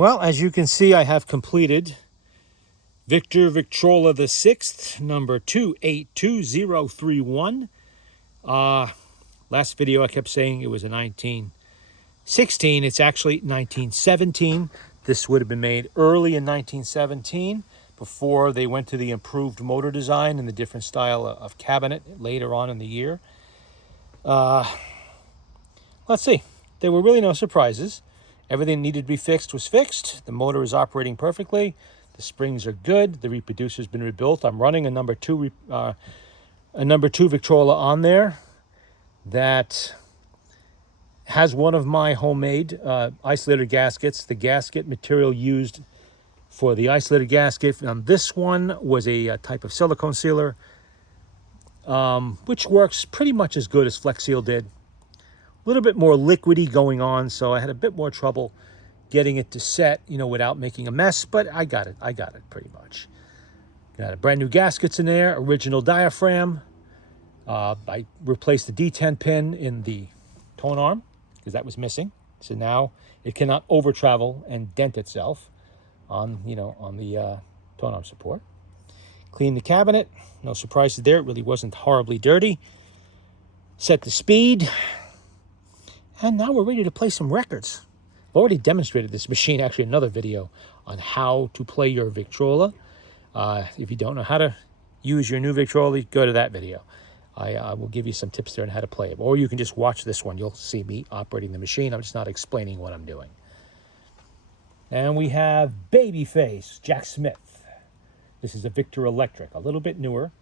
Well, as you can see, I have completed Victrola VI, number 282031. Last video I kept saying it was a 1916. It's actually 1917. This would have been made early in 1917 before they went to the improved motor design and the different style of cabinet later on in the year. Let's see. There were really no surprises. Everything needed to be fixed was fixed. The motor is operating perfectly. The springs are good. The reproducer's been rebuilt. I'm running a number two Victrola on there that has one of my homemade isolator gaskets. The gasket material used for the isolator gasket this one was a type of silicone sealer, which works pretty much as good as Flex Seal did. A little bit more liquidy going on, so I had a bit more trouble getting it to set, without making a mess, but I got it pretty much. Got a brand new gaskets in there, original diaphragm. I replaced the D10 pin in the tone arm because that was missing. So now it cannot over travel and dent itself on the tone arm support. Cleaned the cabinet, no surprises there. It really wasn't horribly dirty. Set the speed. And now we're ready to play some records. I've already demonstrated this machine, actually another video on how to play your Victrola. If you don't know how to use your new Victrola, go to that video. I will give you some tips there on how to play it. Or you can just watch this one. You'll see me operating the machine. I'm just not explaining what I'm doing. And we have Babyface, Jack Smith. This is a Victor Electric, a little bit newer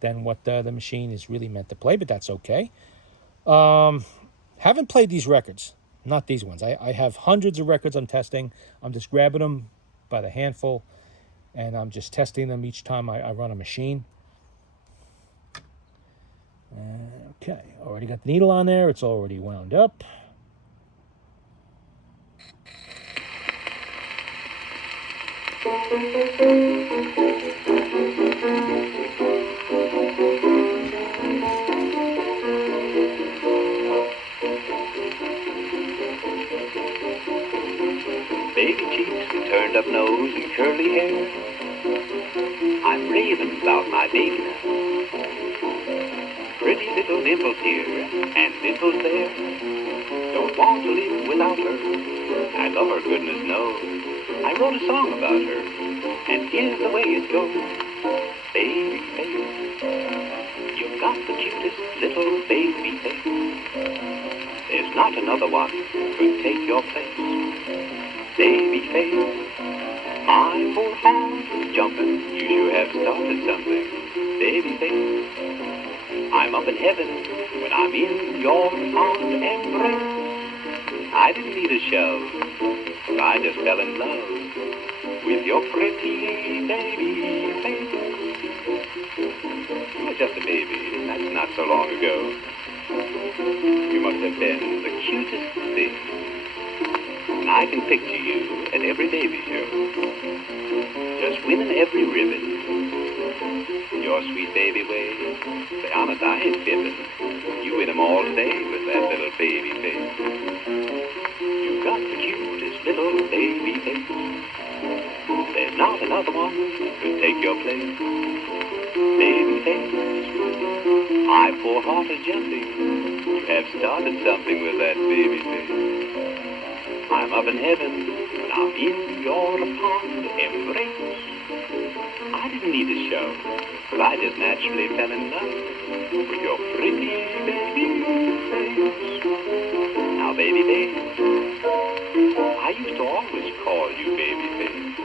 than what the machine is really meant to play, but that's okay. Haven't played these records, not these ones. I have hundreds of records I'm testing. I'm just grabbing them by the handful, and I'm just testing them each time I run a machine. Okay, already got the needle on there. It's already wound up. Baby cheeks and turned up nose and curly hair. I'm raving about my baby now. Pretty little dimples here and dimples there. Don't want to live without her. I love her, goodness knows. I wrote a song about her, and here's the way it goes. Baby face, you've got the cutest little baby face. There's not another one could take your place. Baby face, my poor heart is jumping. You sure have started something. Baby face, I'm up in heaven when I'm in your fond embrace. I didn't need a shove, I just fell in love with your pretty baby face. You were just a baby, that's not so long ago. You must have been the cutest thing. And I can picture you at every baby show, just winning every ribbon. Your sweet baby ways, say honest, I ain't fibbing. You win them all today with that little baby face. You got the cutest little baby face. There's not another one could take your place. Baby face, my poor heart is jumping. You have started something with that baby face. I'm up in heaven when I'm in your fond embrace. I didn't need a show, but I just naturally fell in love with your pretty baby face. Now, baby face, I used to always call you baby face.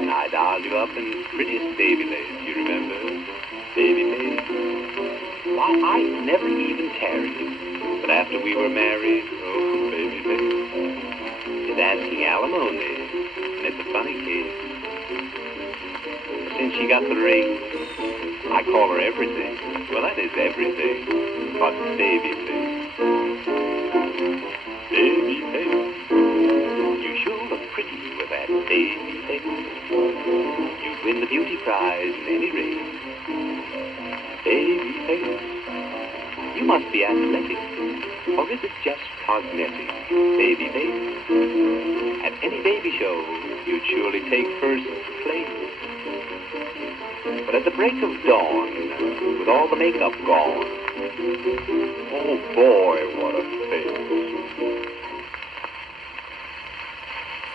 And I dolled you up in prettiest baby lace, you remember? Baby face. Why, I never even tarried, but after we were married, oh, baby face, is asking alimony, and it's a funny case. Since she got the ring, I call her everything. Well, that is everything, but baby face. Baby face, you sure look pretty with that baby face. You'd win the beauty prize in any race. Baby face, you must be athletic, or is it just cosmetic? Baby face, baby show, you'd surely take first place. But at the break of dawn, with all the makeup gone, oh boy, what a face.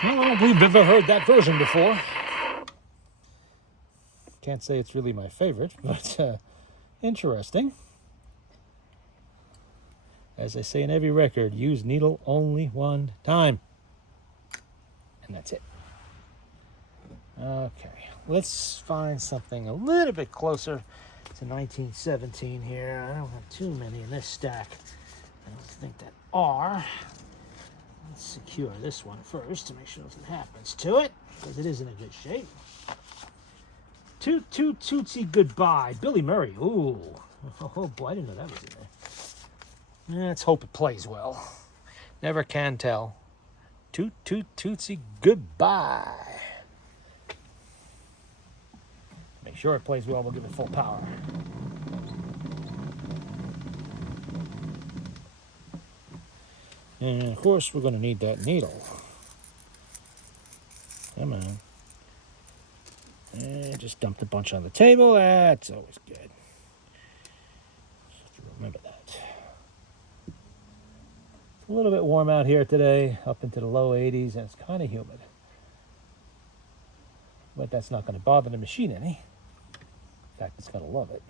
Well, I don't believe I've ever heard that version before. Can't say it's really my favorite, but interesting. As I say in every record, use needle only one time. And that's it. Okay, let's find something a little bit closer to 1917 here. I don't have too many in this stack. I don't think that are. Let's secure this one first to make sure nothing happens to it, because it is in a good shape. Toot Toot Tootsie Goodbye, Billy Murray. Ooh, oh boy, I didn't know that was in there. Let's hope it plays well. Never can tell. Toot Toot Tootsie Goodbye. Make sure it plays well, we'll give it full power. And of course, we're going to need that needle. Come on. And just dumped a bunch on the table. That's always good. Just have to remember that. It's a little bit warm out here today, up into the low 80s, and it's kind of humid. But that's not going to bother the machine any. In fact, it's going to love it.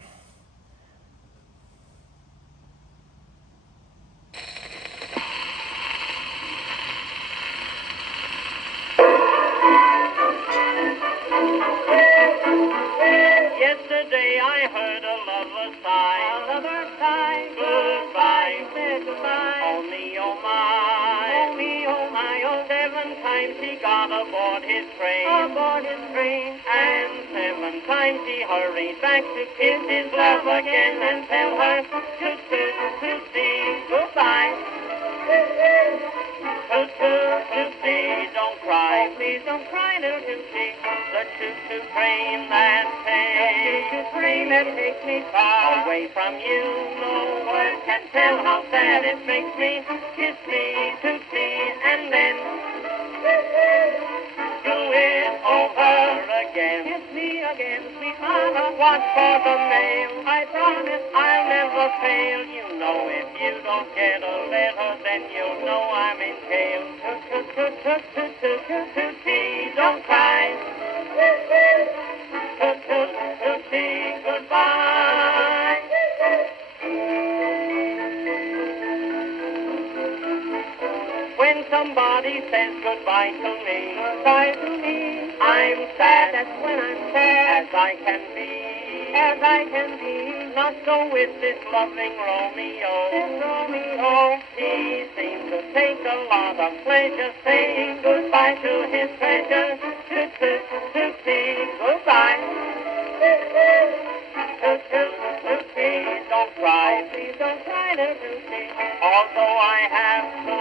Yesterday I heard a lover sigh. A lover sigh. Goodbye. Said goodbye. Only oh my. Only oh my. Oh, 7 times he got aboard his train. Aboard his train. And 7 times he hurried back to kiss his love again and tell her toot toot tootsie goodbye. Toot toot tootsie, don't cry. Please don't cry, little tootsie. The toot-toot train that takes me far away from you. No words can tell how sad it makes me. Kiss me, tootsie, and then do it over again. Kiss me again, sweet mama. Watch for the mail. I promise I'll never fail. You know if you don't get a letter, then you'll know I'm in jail. Toot toot toot toot toot toot tootsie, don't cry. Toot toot tootsie, goodbye. When somebody says goodbye to me, I'm sad. That's when I'm sad as I can be. Not so with this loving Romeo. He seems to take a lot of pleasure saying goodbye to his treasure. Toot toot tootsie, goodbye. Toot toot tootsie, don't cry. Please don't cry, little tootsie. Although I have to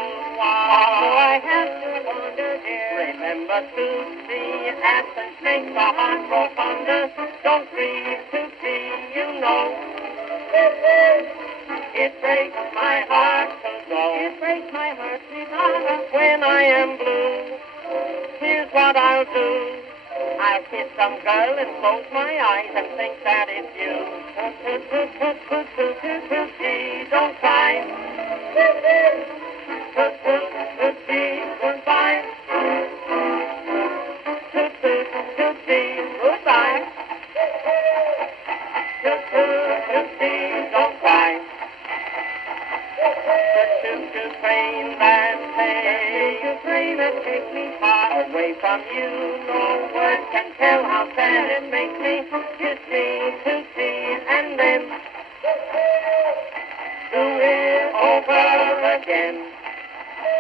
wonder, dear. Remember tootsie, absence makes the heart grow fonder. Don't grieve, tootsie, you know. It breaks my heart to go. It breaks my heart, sweet mama. When I am blue, here's what I'll do. I'll kiss some girl and close my eyes and think that it's you. Toot toot toot toot toot toot tootsie, don't cry. Toot toot tootsie, goodbye. Toot toot tootsie, goodbye. Toot toot tootsie, don't cry. The choo-choo train that takes me far away from you. No words can tell how sad it makes me. Kiss me, tootsie, and then do it over again.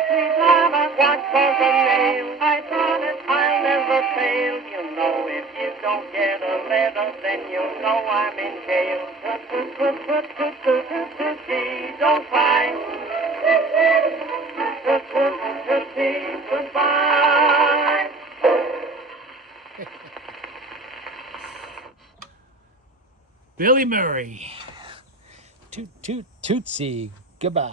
Sweet mama, watch for the mail. I promise I'll never fail. You know if you don't get a letter, then you'll know I'm in jail. Toot toot toot toot toot toot tootsie, don't cry. Toot toot tootsie, goodbye. Billy Murray. Toot toot tootsie goodbye.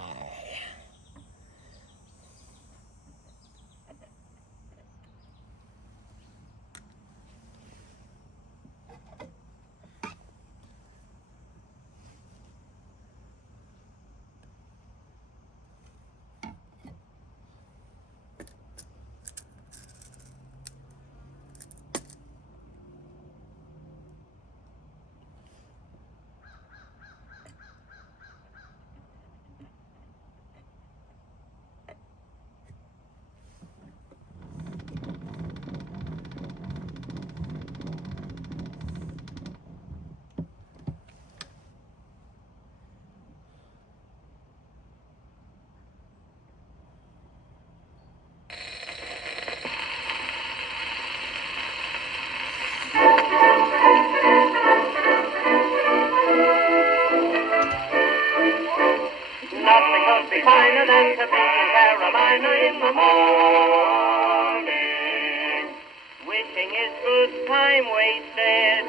time wasted.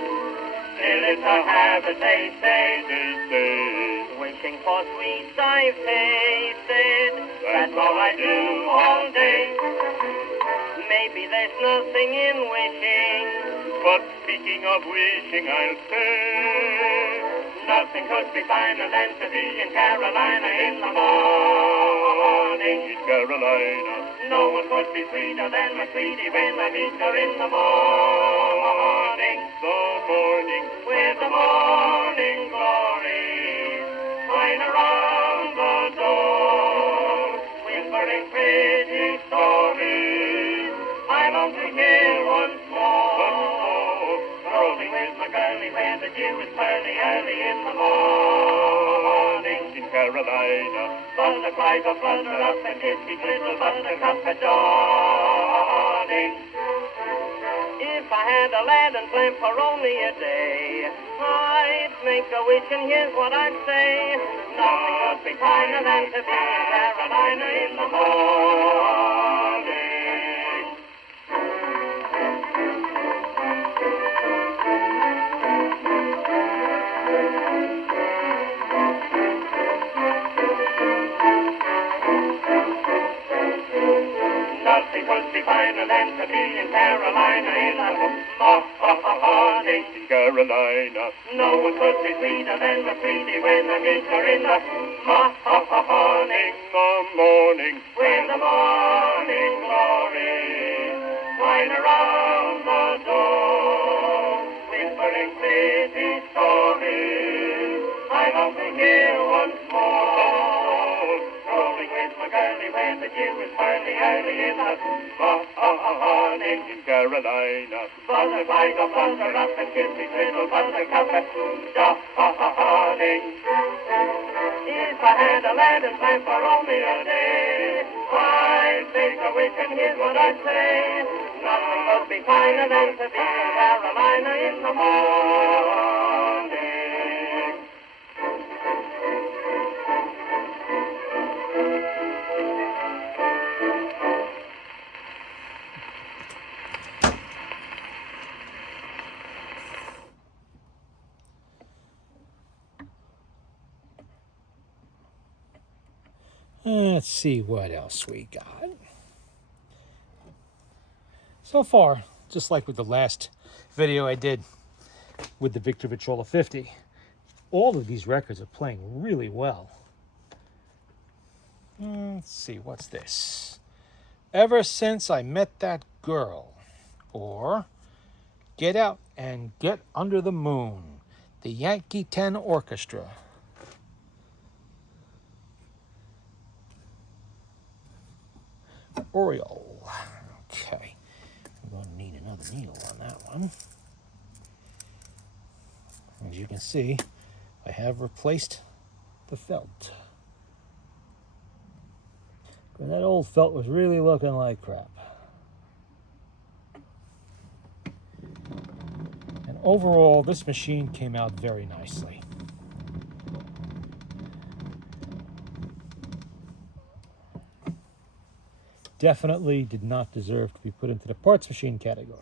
Still it's a habit, they say. Wishing for sweets I've tasted. That's all I do all day. Maybe there's nothing in wishing. But speaking of wishing, I'll say nothing could be finer than to be in Carolina in the morning. In Carolina, no one could be sweeter than my sweetie when I meet her in the morning. The morning, with the morning glory, shine around the door, whispering pretty stories I long to hear once more. Rolling with my girlie where the dew is pearly early in the morning. In Carolina, butterflies will flutter up and kiss each little buttercup at dawning. If I had a Aladdin's lamp for only a day, I'd make a wish and here's what I'd say. Nothing could be finer than to be in Carolina in the morning. Nothing could be finer than to be in Carolina in the morning. In Carolina, no one could be sweeter than the sweetie when I meet her in the morning. The morning, when the morning glory shine around the door, whispering pretty stories I long to hear once more. Rolling with my girlie when the dew is pearly early in the morning. In Carolina, butterflies will flutter up and kiss each little buttercup at dawning. If I had Aladdin's lamp for only a day, I'd make a wish and here's what I'd say. Nothing could be finer than to be in Carolina in the morning. Let's see what else we got. So far, just like with the last video I did with the Victor Victrola 50, all of these records are playing really well. Let's see, what's this? Ever Since I Met That Girl, or Get Out and Get Under the Moon, the Yankee 10 Orchestra. Oriole. Okay, we're going to need another needle on that one. As you can see, I have replaced the felt. And that old felt was really looking like crap. And overall, this machine came out very nicely. Definitely did not deserve to be put into the parts machine category.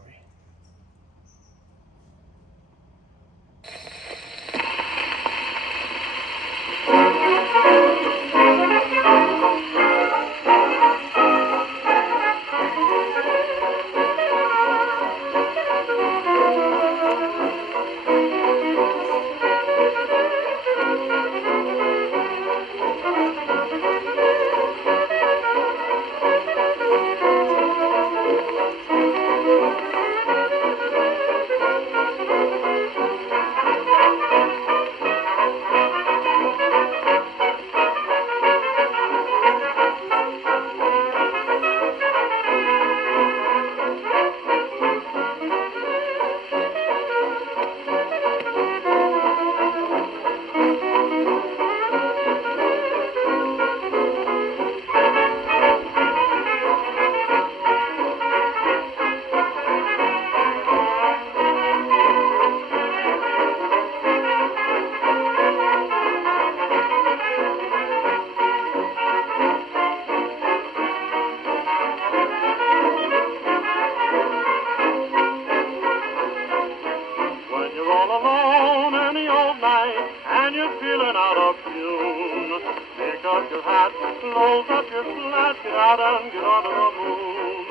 close up your flat, get out and get onto the moon.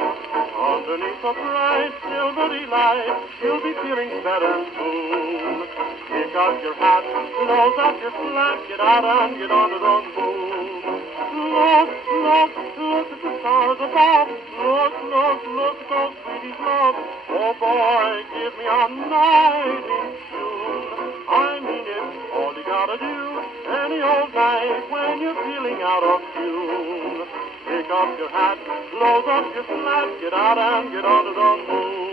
Underneath the bright silvery light, you'll be feeling better soon. Pick up your hat, close up your flat, get out and get onto the moon. Look, look, look at the stars above. Look, look, look at those sweeties love. Oh boy, give me a night in June. I mean it, all you gotta do, any old night when you're feeling out of tune. Pick up your hat, close up your flat, get out and get onto the moon.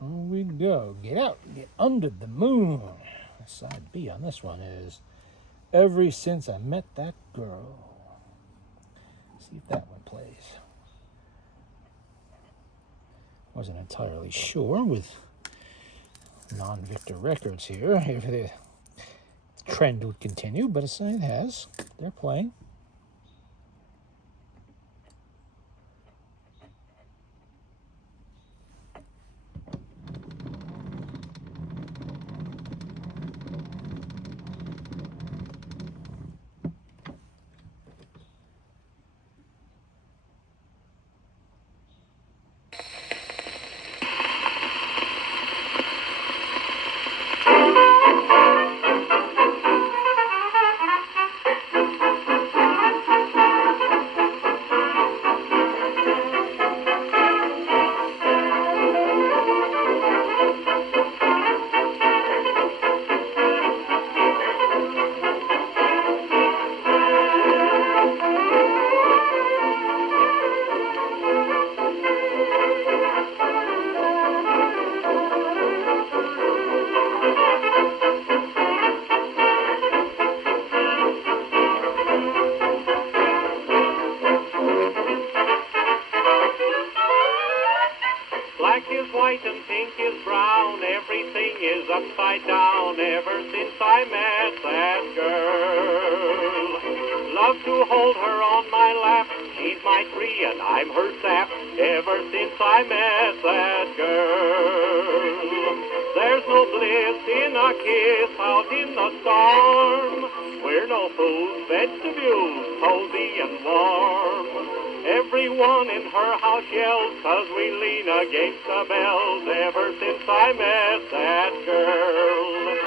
Here we go. Get out. Get under the moon. Side B on this one is Ever Since I Met That Girl. See if that one plays. Wasn't entirely sure with non-Victor records here if the trend would continue, but it has. They're playing. Black is white and pink is brown, everything is upside down ever since I met that girl. Love to hold her on my lap, she's my tree and I'm her sap, ever since I met that girl. There's no bliss in a kiss out in the storm, we're no fools, vegetables, cozy and warm. Everyone in her house yells 'cause we lean against the bells ever since I met that girl.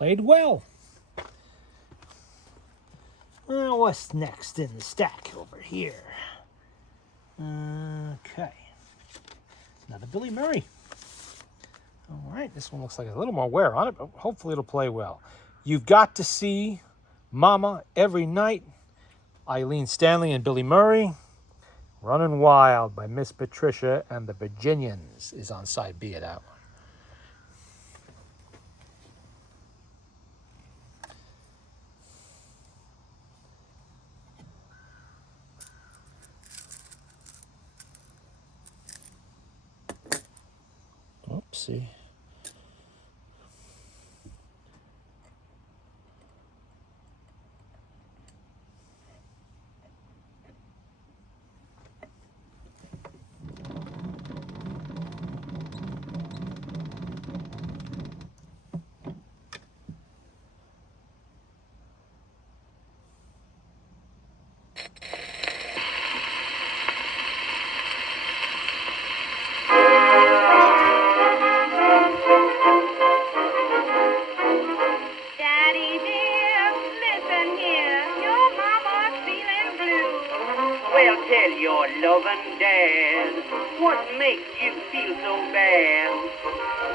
Played well. Well, what's next in the stack over here? Okay. Another Billy Murray. All right, this one looks like a little more wear on it, but hopefully it'll play well. You've Got to See Mama Every Night, Eileen Stanley and Billy Murray. Running Wild by Miss Patricia and the Virginians is on side B of that one. Oopsie. Daddy dear, listen here, your mama's feeling blue. Well, tell your loving dad what makes you feel so bad.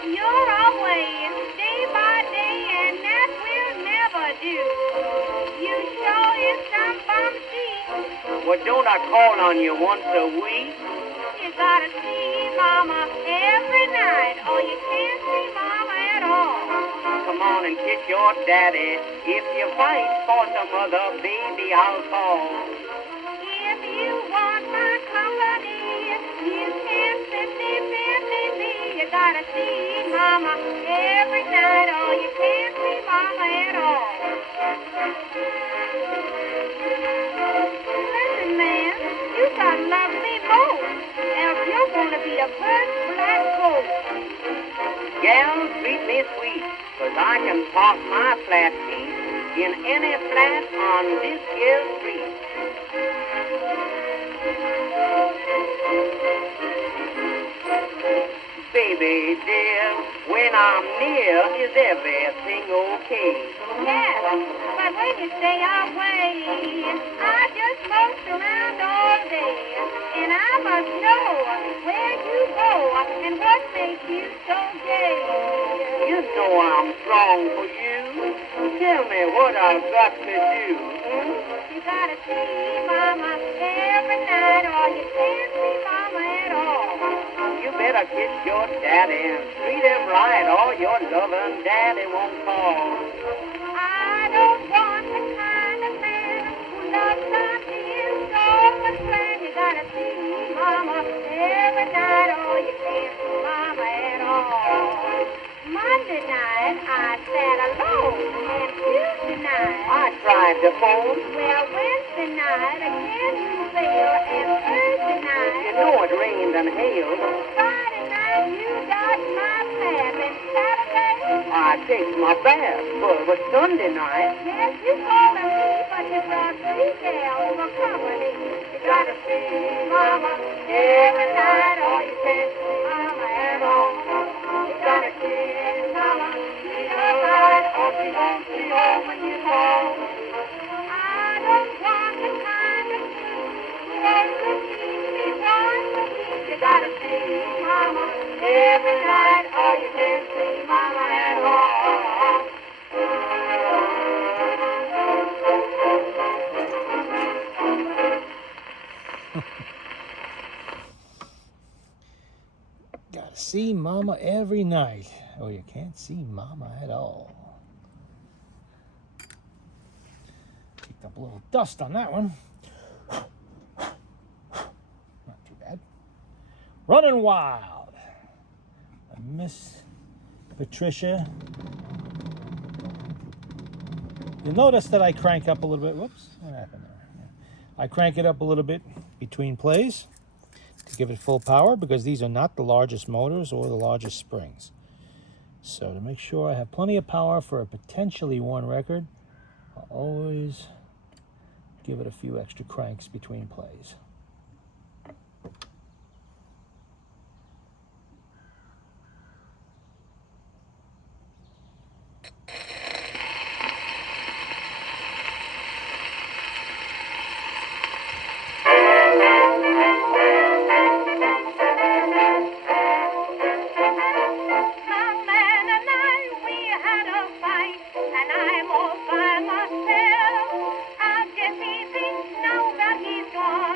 You're away day by day, and that will never do. You sure is some bumsy. Well, don't I call on you once a week? You gotta see mama every night, or you can't see mama at all. Come on and kiss your daddy. If you fight for some other baby, I'll call. If you want my company, you can't simply be. You gotta see mama every night, or you can't see mama at all. Listen, man, you gotta love me most, else you're gonna be the first black goat. Gals, treat me sweet, 'cause I can park my flat feet in any flat on this here street. Baby dear, when I'm near, is everything okay? Yes, but when you stay away, I just post around all day, and I must know where you go and what makes you so gay. You know I'm strong for you. Tell me what I've got to do. You gotta see mama every night, or you can't see mama at all. You better kiss your daddy and treat him right, or your loving daddy won't call. I don't want the kind of man who loves not being so much plan. You gotta see mama every night, or you can't see mama at all. Monday night I sat alone, and Tuesday night I tried to phone. Well, Wednesday night again you failed, and Thursday night you know it rained and hailed. Friday night you dodged my path, and Saturday I take my bath, but it was Sunday night. Yes, you called me, but you brought 3 gals for company. You gotta see mama every night, or you can't see mama at all. You gotta kiss mama, see her right, or she won't see her when you call. I don't want the kind of food who wants to keep me once a week. You gotta see mama every night, or you can't see mama at all. Gotta see mama every night, or you can't see mama at all. Picked up a little dust on that one. Not too bad. Running Wild by Miss Patricia. You'll notice that I crank up a little bit. Whoops, what happened there? I crank it up a little bit between plays to give it full power, because these are not the largest motors or the largest springs. So to make sure I have plenty of power for a potentially worn record, I'll always give it a few extra cranks between plays.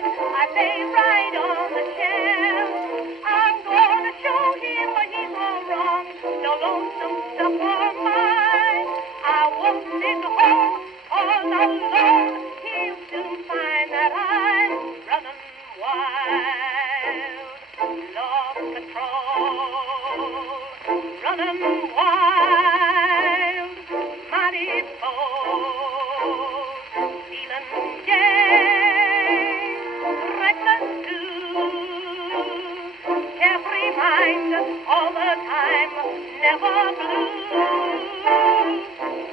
on. I lay right on the chair. I'm gonna show him he's all wrong. No lonesome stuff for mine. I won't sit home all alone. He'll soon find that I'm running wild. Lost control. Running wild. Mighty bold. Feeling gay. Reckless too. Carefree mind all the time. Never blue.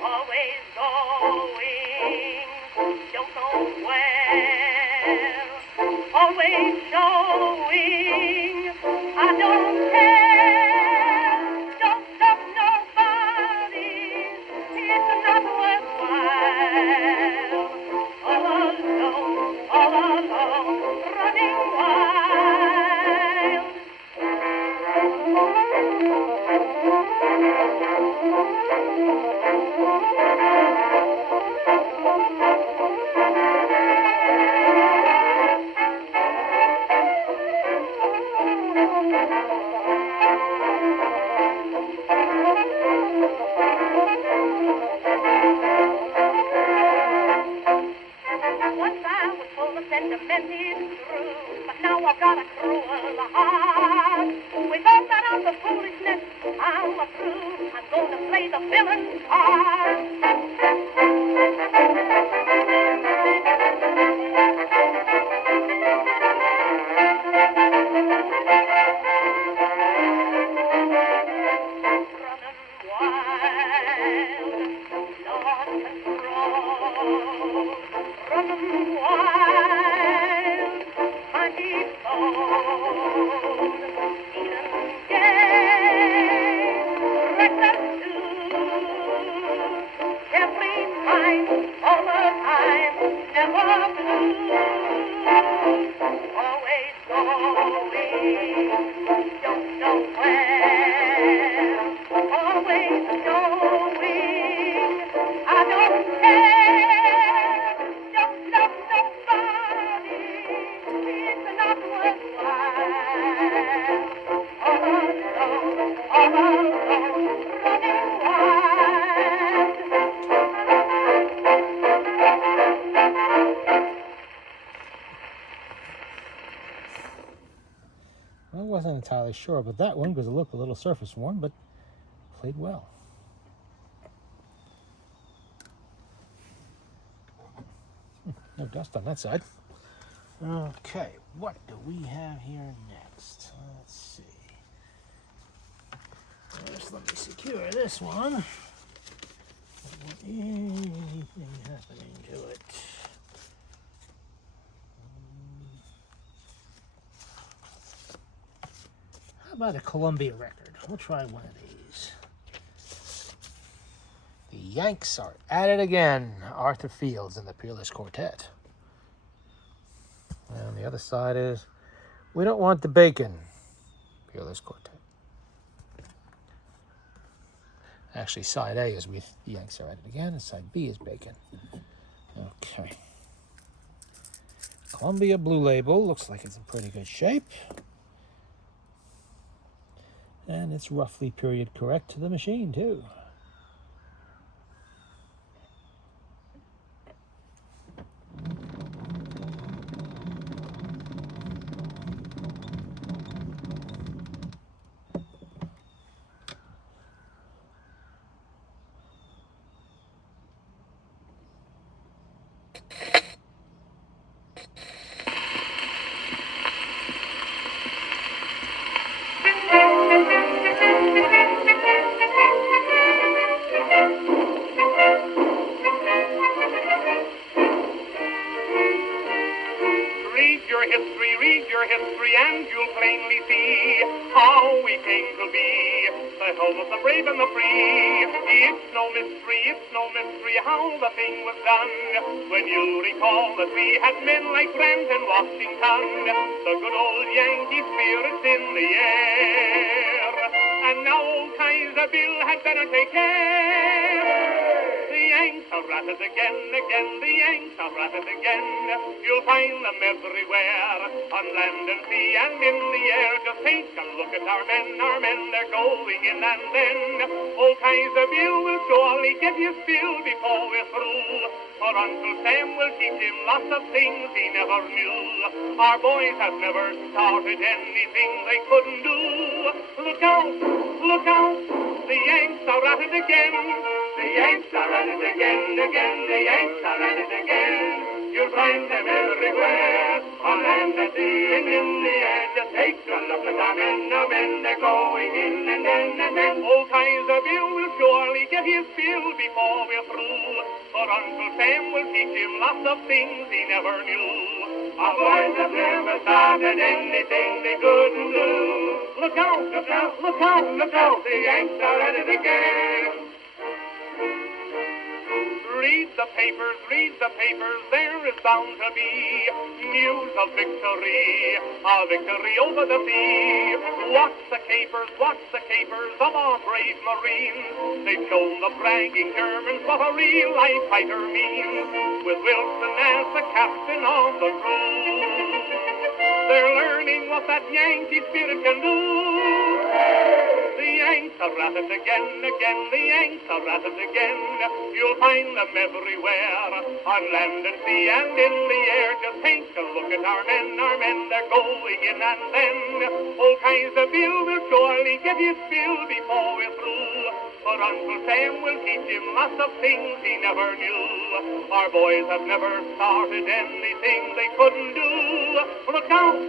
Always going. Don't know where. Always showing. I don't care. Don't stop nobody. It's not worthwhile. All alone, running wild. Once I was full of sentiment, it's true, but now I've got a cruel heart. With all that other foolishness, I'm a through. I'm going to play the villain's part. Running wild, lost control. Running wild, mighty bold, feeling gay, reckless too, carefree mind all the time, never blue, always going, don't know where, always knowing, I don't care. Don't love nobody, it's not worthwhile. All alone, running wild. I wasn't entirely sure about that one because it looked a little surface worn, but played well. No dust on that side. Okay, what do we have here next? Let's see. First, let me secure this one. Anything happening to it? How about a Columbia record? We'll try one of these. The Yanks are at it again. Arthur Fields and the Peerless Quartet. And the other side is We Don't Want the Bacon. Peerless Quartet. Actually, side A is the Yanks are at it again, and side B is Bacon. Okay. Columbia Blue Label. Looks like it's in pretty good shape. And it's roughly period correct to the machine, too. History, and you'll plainly see how we came to be the home of the brave and the free. It's no mystery how the thing was done. When you recall that we had men like Grant and Washington, the good old Yankee spirit's in the air. And now Kaiser Bill had better take care. The Yanks are at it again, the Yanks are at it again. You'll find them everywhere, on land and sea and in the air. Just take a look at our men, they're going in and then. Old Kaiser Bill will surely get his fill before we're through. For Uncle Sam will teach him lots of things he never knew. Our boys have never started anything they couldn't do. Look out, look out, the Yanks are at it again. The Yanks are at it again, the Yanks are at it again. You'll find them everywhere, on land and sea and in the air. Just take a look at our men, they're going in and then. Old Kaiser Bill will surely get his fill before we're through. For Uncle Sam will teach him lots of things he never knew. Our boys have never started anything they couldn't do. Look out, look out, look out, look out, the Yanks are at it again. Read the papers, there is bound to be news of victory, a victory over the sea. Watch the capers of our brave Marines. They've shown the bragging Germans what a real life fighter means. With Wilson as the captain of the crew, they're learning what that Yankee spirit can do. The Yanks are at it again, the Yanks are at it again. You'll find them everywhere, on land and sea and in the air. Just take a look at our men, they're going in and then. Old Kaiser Bill will surely get his fill before we're through. For Uncle Sam will teach him lots of things he never knew. Our boys have never started anything they couldn't do. Look out,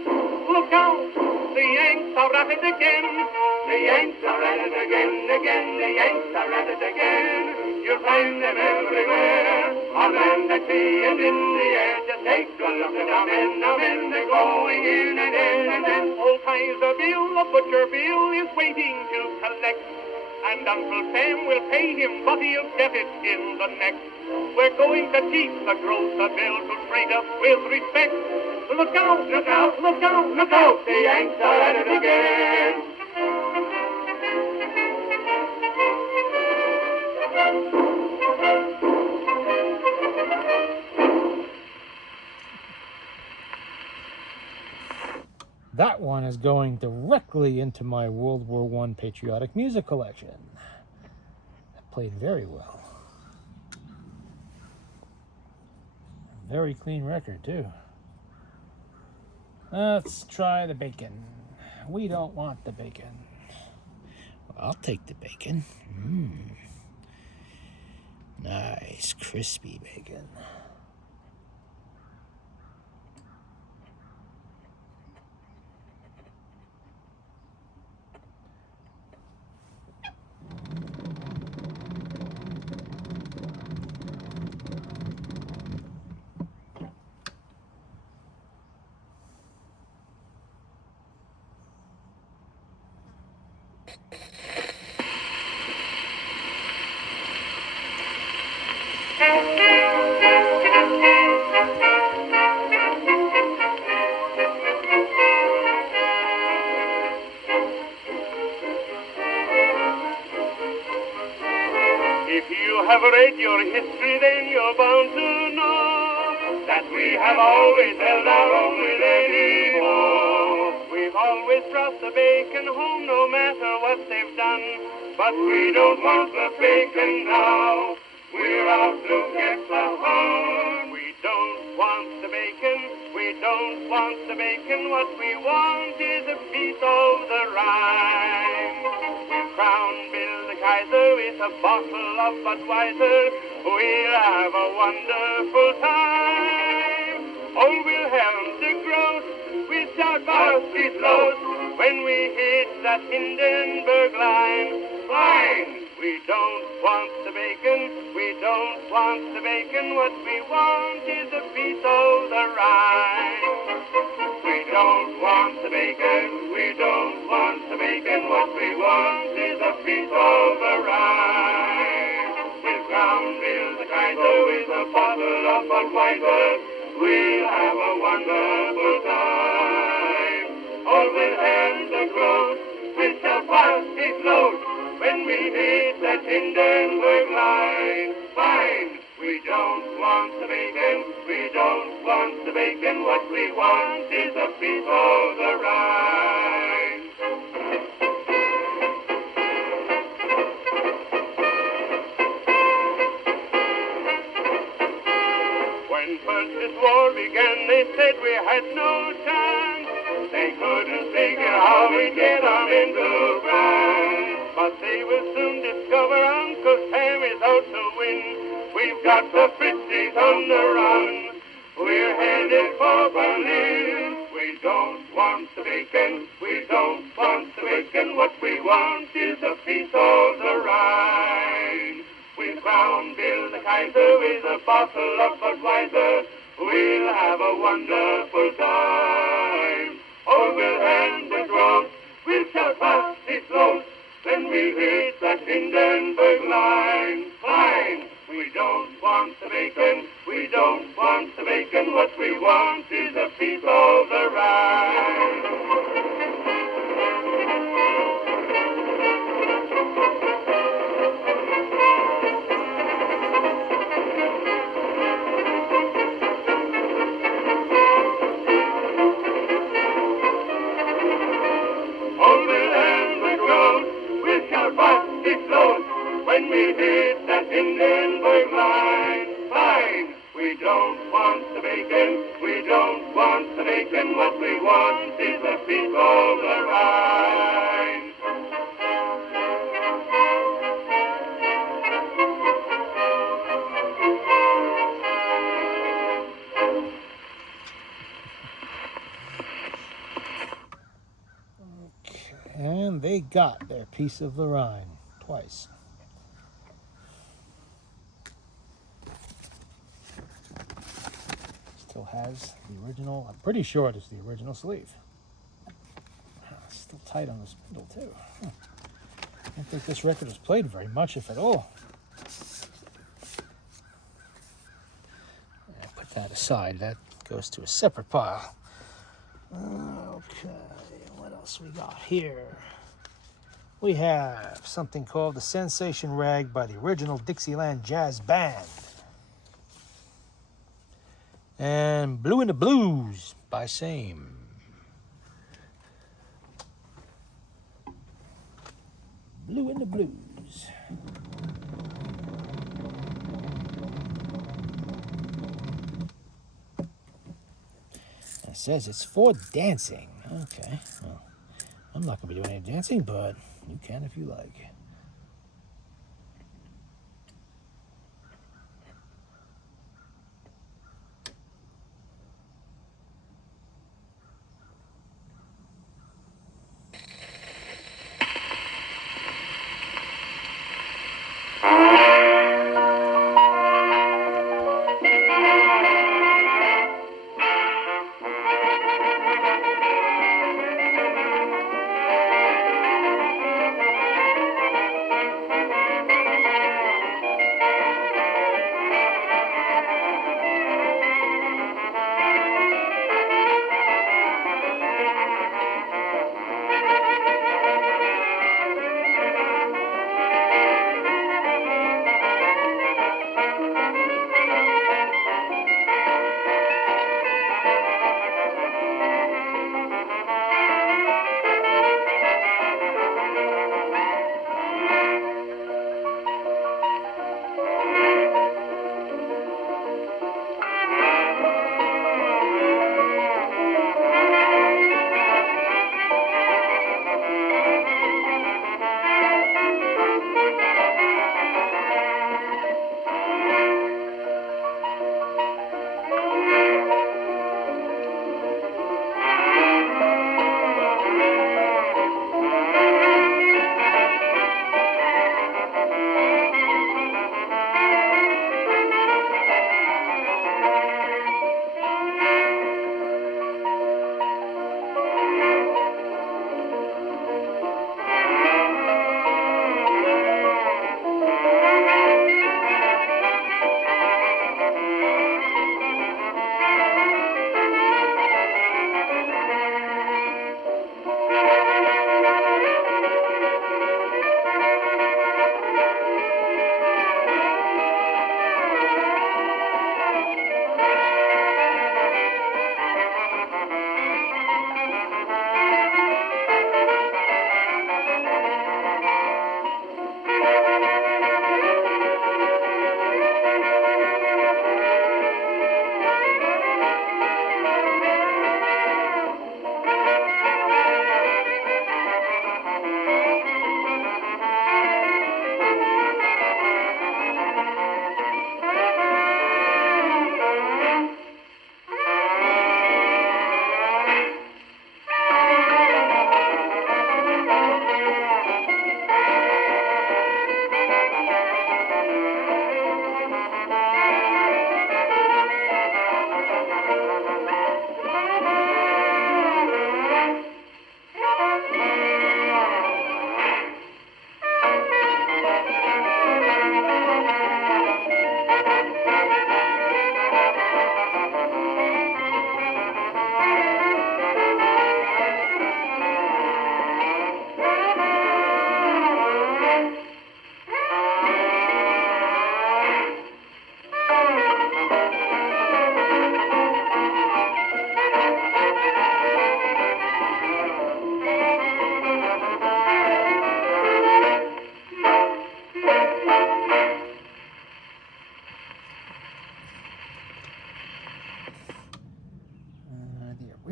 look out, the Yanks are at it again. The Yanks are at it again, the Yanks are at it again. You'll find them everywhere, on land and sea and in the air. Just take a look at our men, they're going in and then. Old Kaiser Bill, the butcher Bill, is waiting to collect. And Uncle Sam will pay him, but he'll get it in the next. We're going to teach the grocer Bill to treat us with respect. Look out, look out, look out, look out, the Yanks are at it again. That one is going directly into my World War I patriotic music collection. That played very well. Very clean record, too. Let's try the bacon. We don't want the bacon. Well, I'll take the bacon. Nice, crispy bacon. If you have read your history, then you're bound to know that we have always held our own with any foe. We've always brought the bacon home, no matter what they've done. But we don't want the bacon now. We're out to get the home. We don't want the bacon. We don't want the bacon. What we want is a piece of the rind. We'll crown Bill the Kaiser with a bottle of Budweiser. We'll have a wonderful time. Old Wilhelm the Gross, we'll shout varsity floats when we hit that Hindenburg line. Fine! We don't want the bacon, we don't want the bacon. What we want is a piece of the rind. We don't want the bacon, we don't want the bacon. What we want is a piece of the rind. We'll crown Bill the Kaiser with a bottle of Budweiser. We'll have a wonderful time. All will hand the gross, we shall pass his load when we hit that Hindenburg line. Fine! what we want is a piece of the Rhine. When first this war began, they said we had no chance. They couldn't figure how we'd get on into France. But they will soon discover Uncle Sam is out to win. We've got the Fritzies on the run. We're headed for Berlin. We don't want the bacon. We don't want the bacon. What we want is a piece of the Rhine. We'll crown Bill the Kaiser with a bottle of Budweiser. We'll have a wonderful time. Oh, we'll hand the drums. We'll shout fast it blows. Then we'll hit that Hindenburg line. Fine. We don't want the bacon. We don't want the bacon. What we want is a piece of the Rhine. When we hit that Hindenburg line, fine. We don't want the bacon. We don't want the bacon. What we want is a piece of the Rhine. And they got their piece of the Rhine twice. Still has the original, I'm pretty sure it is the original sleeve. Still tight on the spindle too. I don't think this record was played very much, if at all. Yeah, put that aside, that goes to a separate pile. Okay, what else we got here? We have something called the Sensation Rag by the original Dixieland Jazz Band. And Blue in the Blues by Same. Blue in the Blues. It says it's for dancing. Okay, well, I'm not going to be doing any dancing, but you can if you like.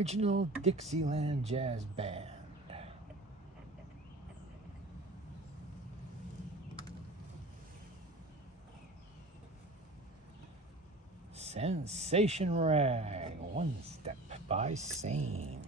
original Dixieland Jazz Band. Sensation Rag, One Step by Same.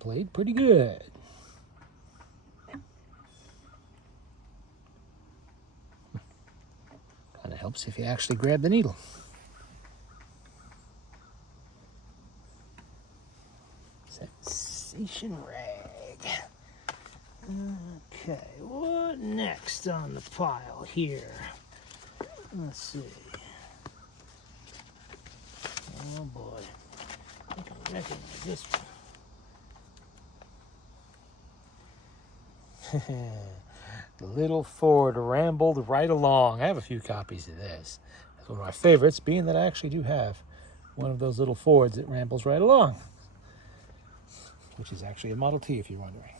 Played pretty good. Kind of helps if you actually grab the needle. Sensation Rag. Okay, what next on the pile here? Let's see. Oh boy, I think I recognize this one. The Little Ford Rambled Right Along. I have a few copies of this. It's one of my favorites, being that I actually do have one of those little Fords that rambles right along, which is actually a Model T, if you're wondering.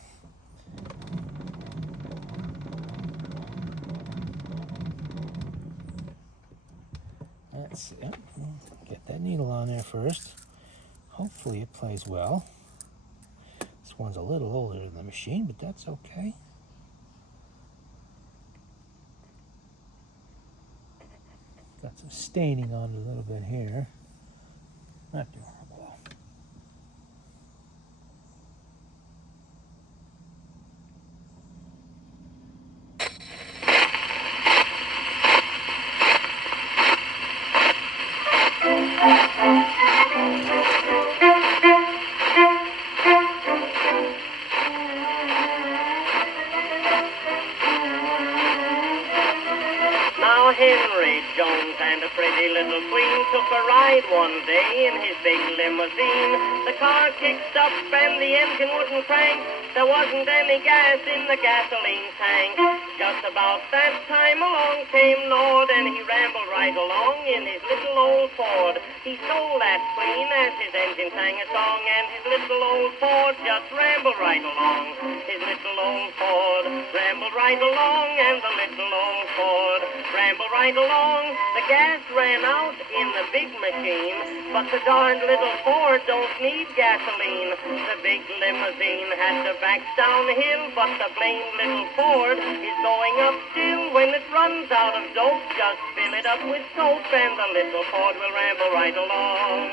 Let's see. Get that needle on there first. Hopefully it plays well. This one's a little older than the machine, but that's okay. Got some staining on it a little bit here. Not doing well. Henry Jones and a pretty little queen took a ride one day in his big limousine. The car kicked up and the engine wouldn't crank. There wasn't any gas in the gasoline tank. Just about that time along came Nord, and he rambled right along in his little old Ford. He stole that queen as his engine sang a song, and his little old Ford just rambled right along. His little old Ford rambled right along, and the little old Ford rambled right along. The gas ran out in the big machine, but the darned little Ford don't need gasoline. The big limousine had to back down the hill, but the blamed little Ford is going up still. When it runs out of dope, just fill it up with soap, and the little Ford will ramble right along.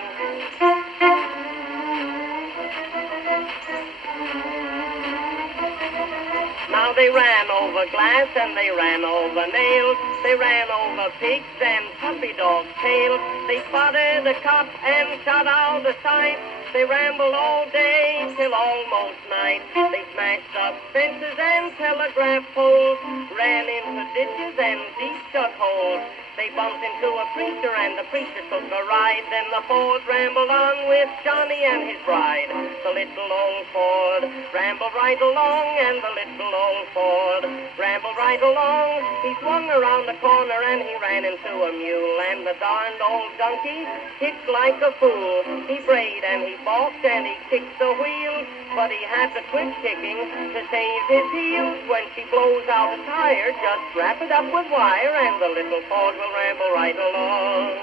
Now they ran over glass and they ran over nails. They ran over pigs and puppy dogs' tails. They spotted a cop and shot out a sight. They rambled all day till almost night. They smashed up fences and telegraph poles, ran into ditches and deep shut holes. They bumped into a preacher and the preacher took a ride. Then the Ford rambled on with Johnny and his bride. The little old Ford rambled right along, and the little old Ford rambled right along. He swung around the corner and he ran into a mule, and the darned old donkey kicked like a fool. He brayed and he balked and he kicked the wheels, but he had to quit kicking to save his heels. When she blows out a tire, just wrap it up with wire, and the little Ford will ramble right along.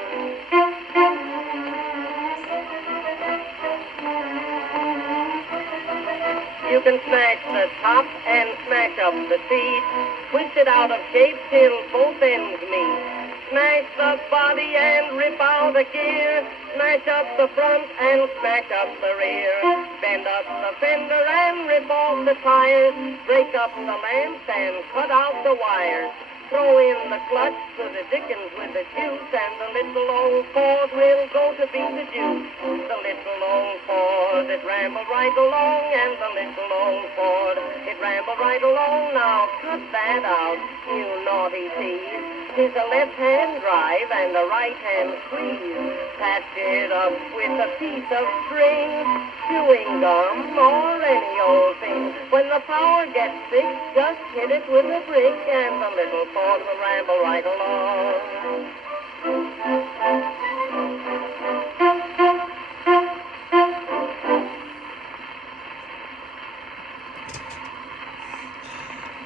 You can smash the top and smash up the seat, twist it out of shape till both ends meet. Smash the body and rip out a gear, smash up the front and smash up the rear. Bend up the fender and rip off the tires, break up the lamps and cut out the wires. Throw in the clutch to the dickens with the juice, and the little old Ford will go to beat the juice. The little old Ford, it rambled right along, and the little old Ford, it rambled right along. Now cut that out, you naughty thieves. 'Tis a left-hand drive and a right-hand squeeze. Patch it up with a piece of string, chewing gum, or any old thing. When the power gets thick, just hit it with a brick, and the little Ford will ramble right along.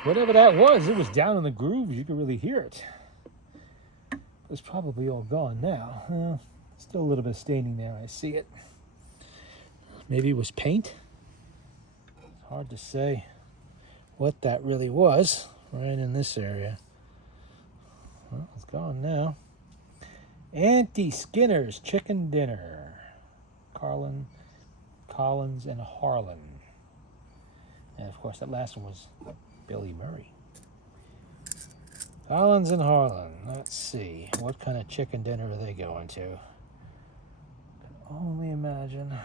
Whatever that was, it was down in the grooves. You could really hear it. It's probably all gone now. Still a little bit of staining there. I see it. Maybe it was paint. It's hard to say what that really was right in this area. Well, it's gone now. Auntie Skinner's Chicken Dinner. Collins and Harlan. And of course, that last one was Billy Murray. Collins and Harlan. Let's see. What kind of chicken dinner are they going to? Can only imagine.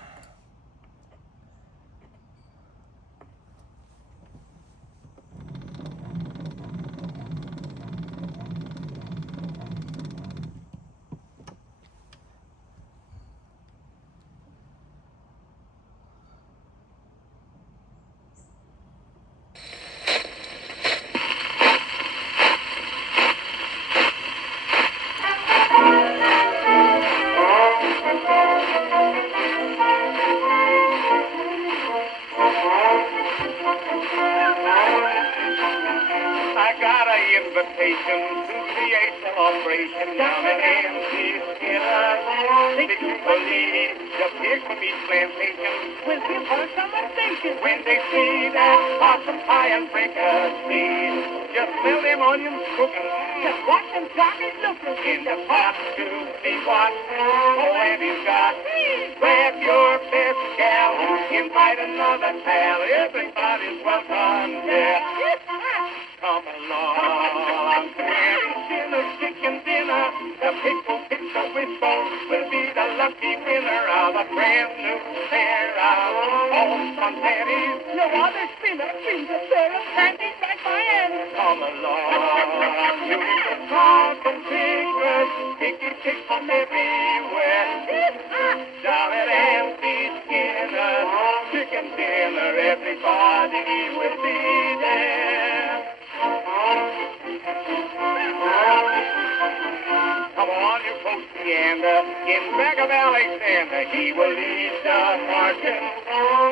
Invitation to the A celebration down at AMC Skinner. They do believe the pig from East Plantation will give her some ovation when they see that awesome pie and fricassee. Just smell them onions cooking, just watch them jockeys looking in the pot to be watched. Oh, and you've got grab your best gal, invite another pal. Everybody's welcome, yeah. Come along, Mary's dinner, chicken dinner. The people pick the whistle will be the lucky winner of a brand new pair of homespun panties. No other spinner brings a pair of panties like Miami. Come along, beautiful cards and dinner, everybody will be there. Come on, you folks, Leander, in back of Alexander, he will lead the marching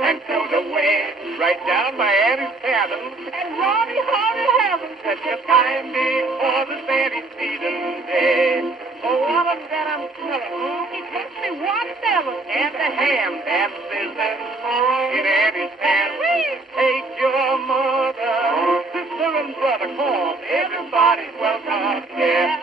and throw the way right down by Annie's cabin. And Ronnie, how to heaven, such a time before the Sandy Stevens Day. Oh, what a that I'm telling. He takes me one devil and the ham, that's business in Annie's hand. Take your mother, sister and brother, call. Everybody's welcome, yeah.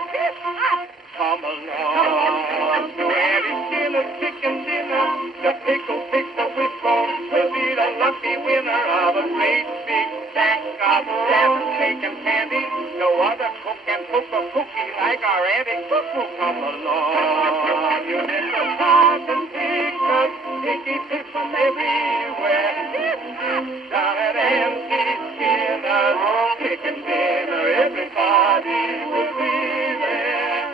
Come along to Annie's dinner, chicken dinner. The pickle picks the wishbone will be the lucky winner of a great big stack of jam, cake, and candy. No other cook can cook a cookie like our Auntie Cuckoo. Come along, you little pies and pickles, picky picks from everywhere. Down at Auntie's dinner, chicken dinner, everybody will be there.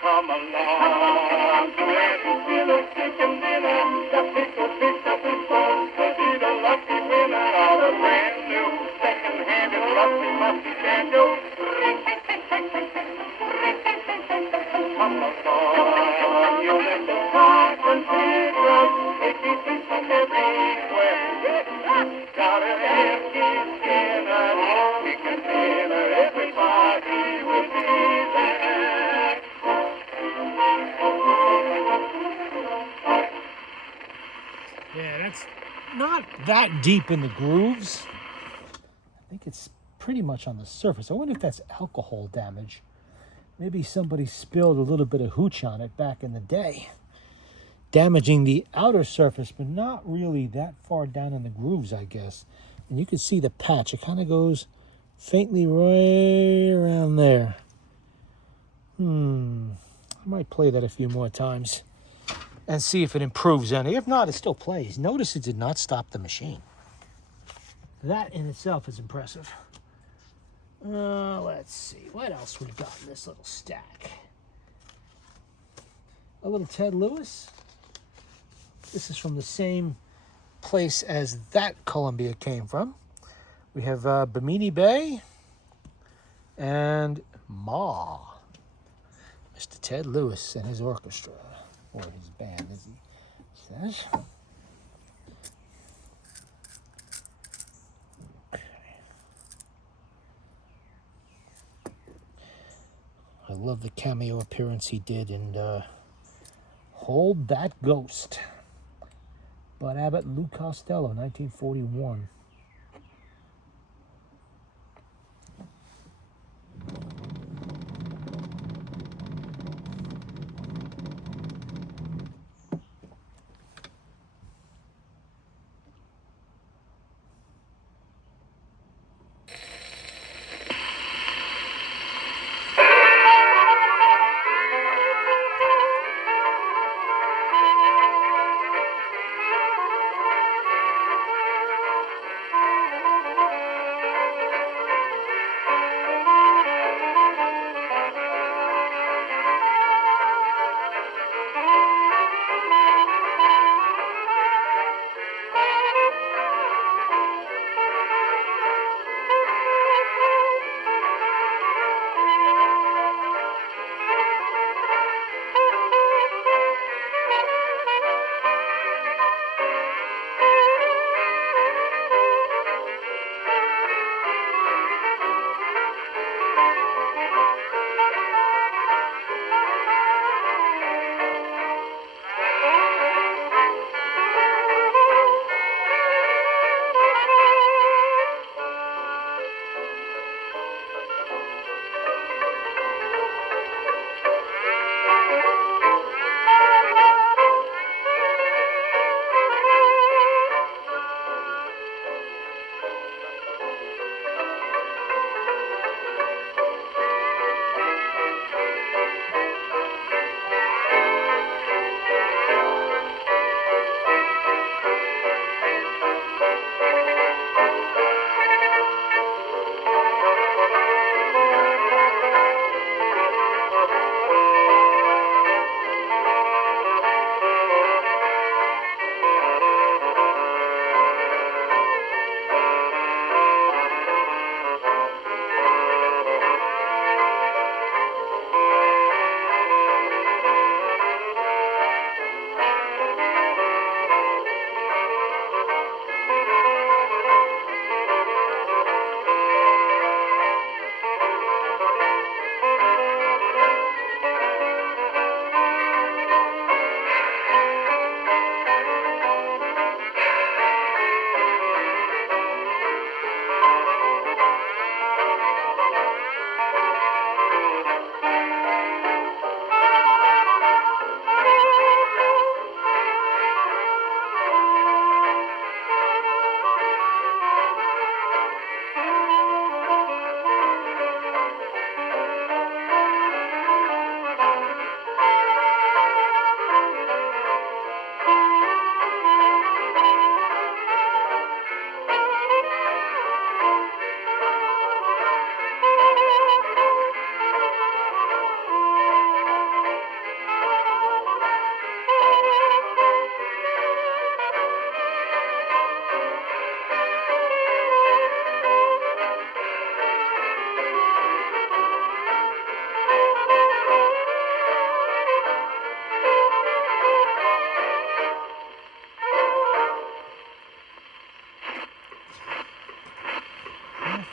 Come along to Auntie's dinner, chicken dinner. The pickle picks the wishbone will be the lucky winner of a brand new second-handed rusty musty banjo. Come along, you little pies and pickles, picky picks from everywhere. Got an Auntie's dinner, chicken dinner, everybody will be there. Yeah, that's not that deep in the grooves. I think it's pretty much on the surface. I wonder if that's alcohol damage. Maybe somebody spilled a little bit of hooch on it back in the day, damaging the outer surface, but not really that far down in the grooves, I guess. And you can see the patch. It kind of goes faintly right around there. I might play that a few more times and see if it improves any. If not, it still plays. Notice it did not stop the machine. That in itself is impressive. Let's see. What else we got in this little stack? A little Ted Lewis. This is from the same place as that Columbia came from. We have Bimini Bay and Ma. Mr. Ted Lewis and his orchestra, or his band, as he says. Okay. I love the cameo appearance he did in Hold That Ghost. Bud Abbott, Lou Costello, 1941.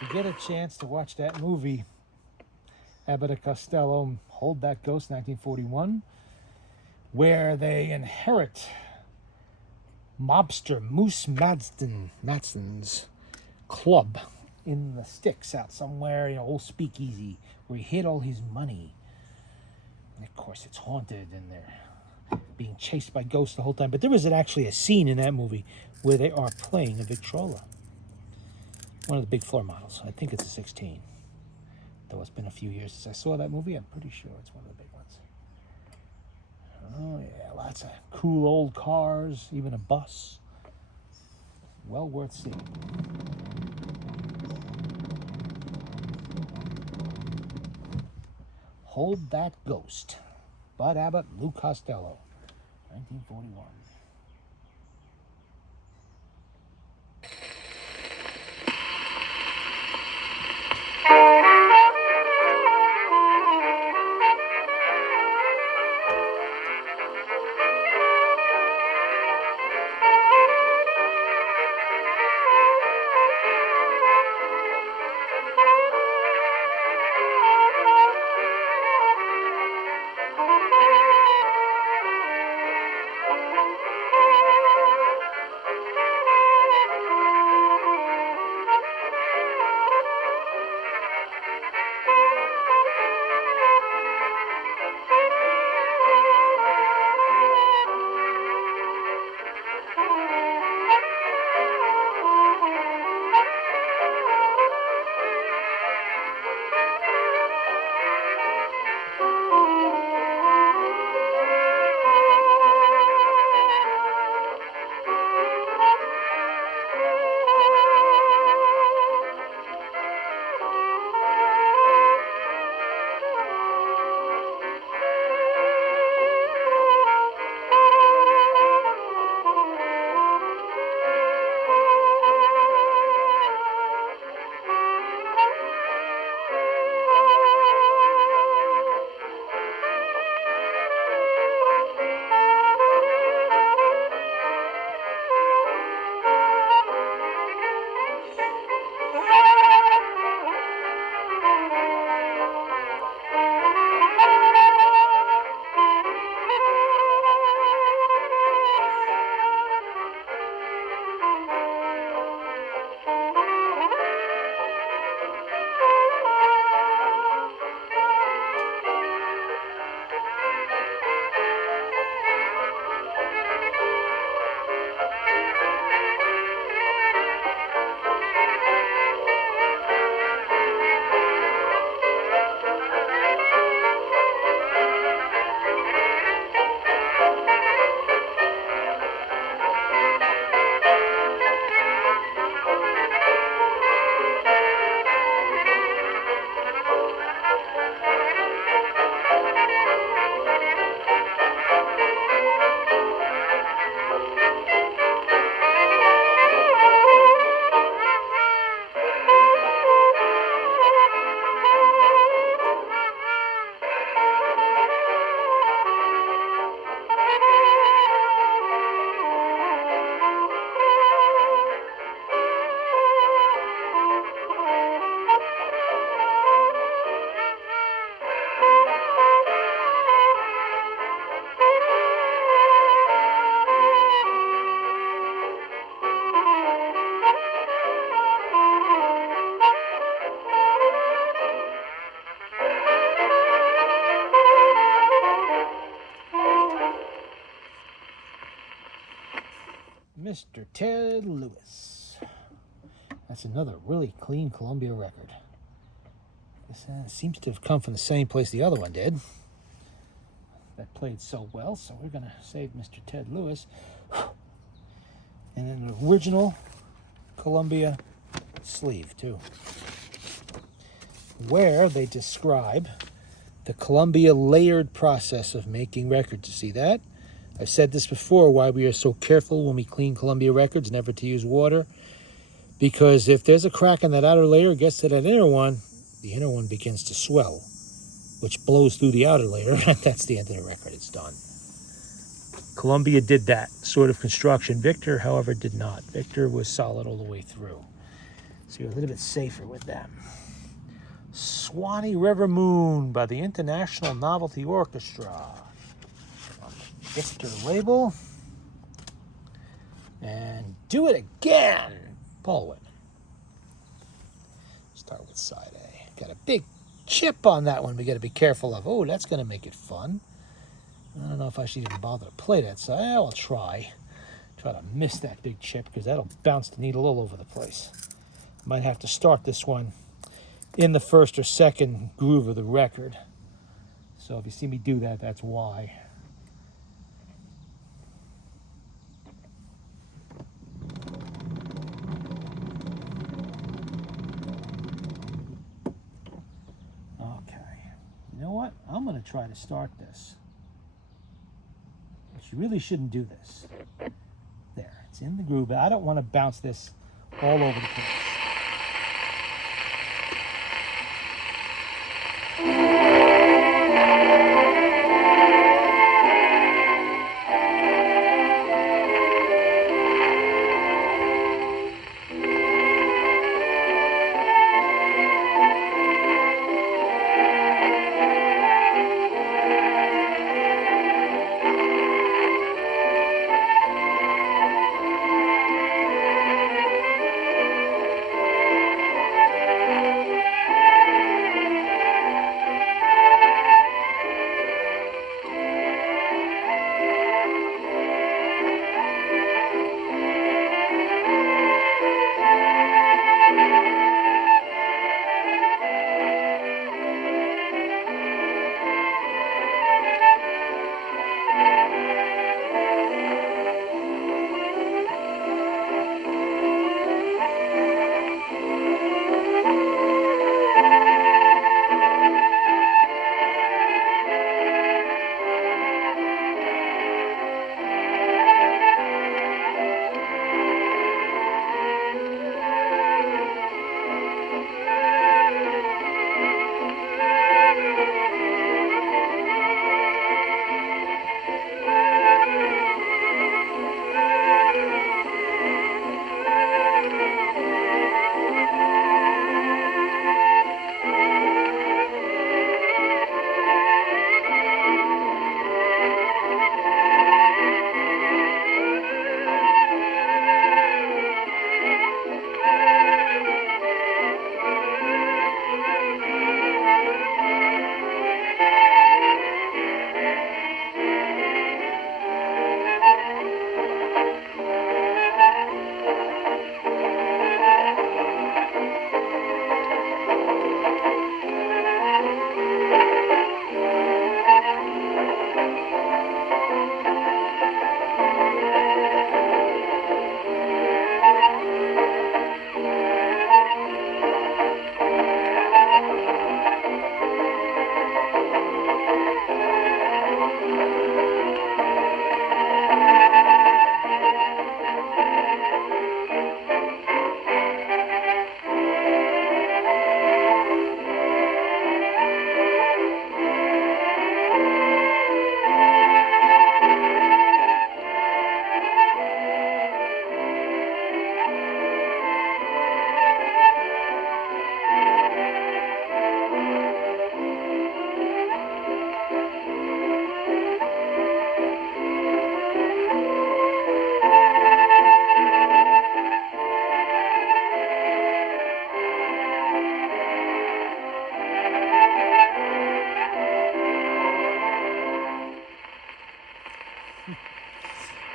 if you get a chance to watch that movie, Abbott and Costello, Hold That Ghost, 1941, where they inherit mobster Moose Madsen's club in the sticks out somewhere, old speakeasy, where he hid all his money. And of course, it's haunted, and they're being chased by ghosts the whole time. But there was actually a scene in that movie where they are playing a Victrola. One of the big floor models. I think it's a 16. Though it's been a few years since I saw that movie, I'm pretty sure it's one of the big ones. Oh yeah, lots of cool old cars, even a bus. Well worth seeing. Hold That Ghost. Bud Abbott, Lou Costello, 1941. Mr. Ted Lewis. That's another really clean Columbia record. This seems to have come from the same place the other one did. That played so well, so we're going to save Mr. Ted Lewis. And an original Columbia sleeve, too, where they describe the Columbia layered process of making records. You see that? I've said this before, why we are so careful when we clean Columbia records, never to use water. Because if there's a crack in that outer layer, it gets to that inner one, the inner one begins to swell, which blows through the outer layer, and that's the end of the record. It's done. Columbia did that sort of construction. Victor, however, did not. Victor was solid all the way through. So you're a little bit safer with them. Swanee River Moon by the International Novelty Orchestra. On the Victor label. And Do It Again, Paul Whitman. Start with side A. Got a big chip on that one we got to be careful of. Oh, that's going to make it fun. I don't know if I should even bother to play that side. I'll try. Try to miss that big chip because that'll bounce the needle all over the place. Might have to start this one in the first or second groove of the record. So if you see me do that, that's why. Okay. You know what? I'm going to try to start this. But you really shouldn't do this. There. It's in the groove. But I don't want to bounce this all over the place.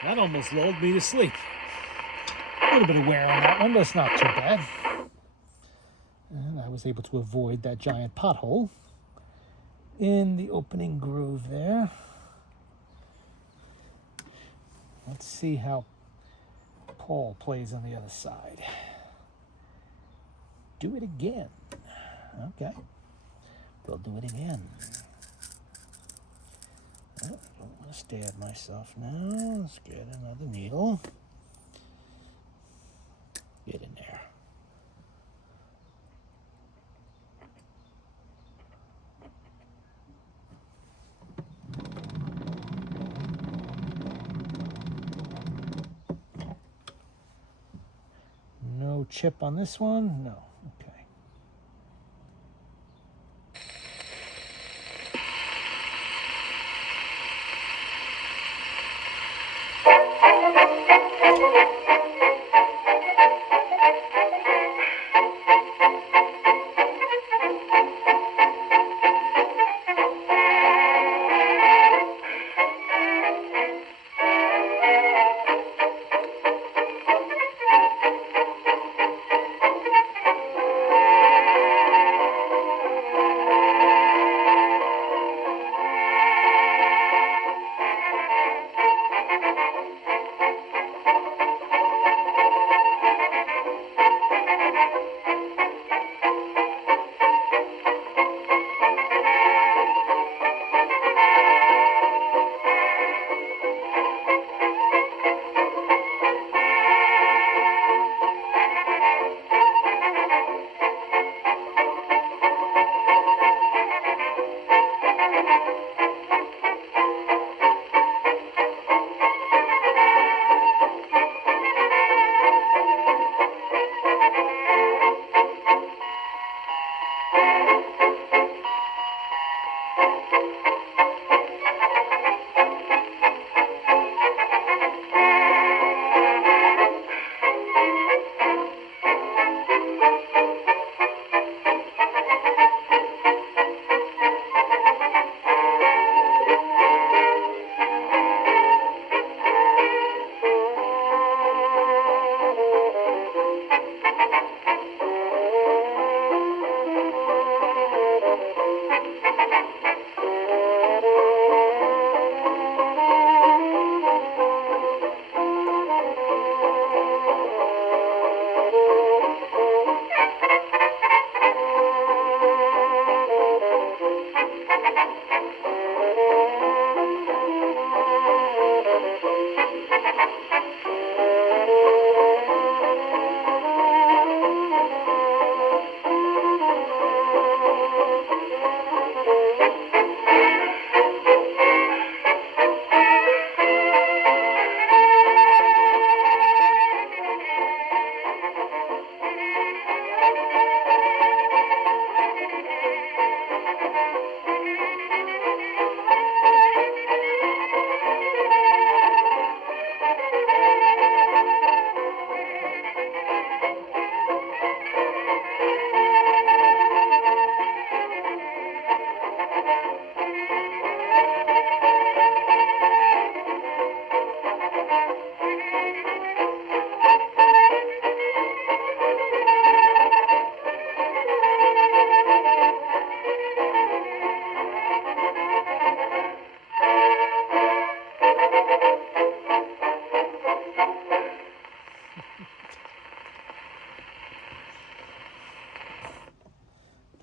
That almost lulled me to sleep. A little bit of wear on that one, but it's not too bad. And I was able to avoid that giant pothole in the opening groove there. Let's see how Paul plays on the other side. Do it again. Okay. We'll do it again. Oh, I don't want to stab myself now. Let's get another needle. Get in there. No chip on this one? No. Okay.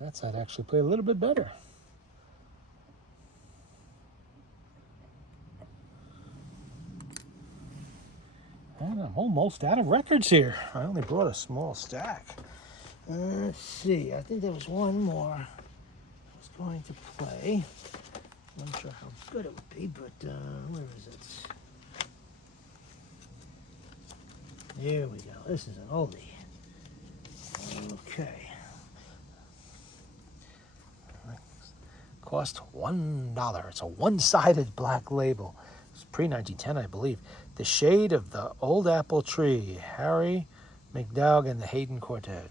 That side actually played a little bit better. And I'm almost out of records here. I only brought a small stack. Let's see. I think there was one more I was going to play. I'm not sure how good it would be, but where is it? Here we go. This is an oldie. Okay. Cost $1. It's a one-sided black label. It's pre-1910, I believe. The Shade of the Old Apple Tree, Harry McDowg and the Haydn Quartet.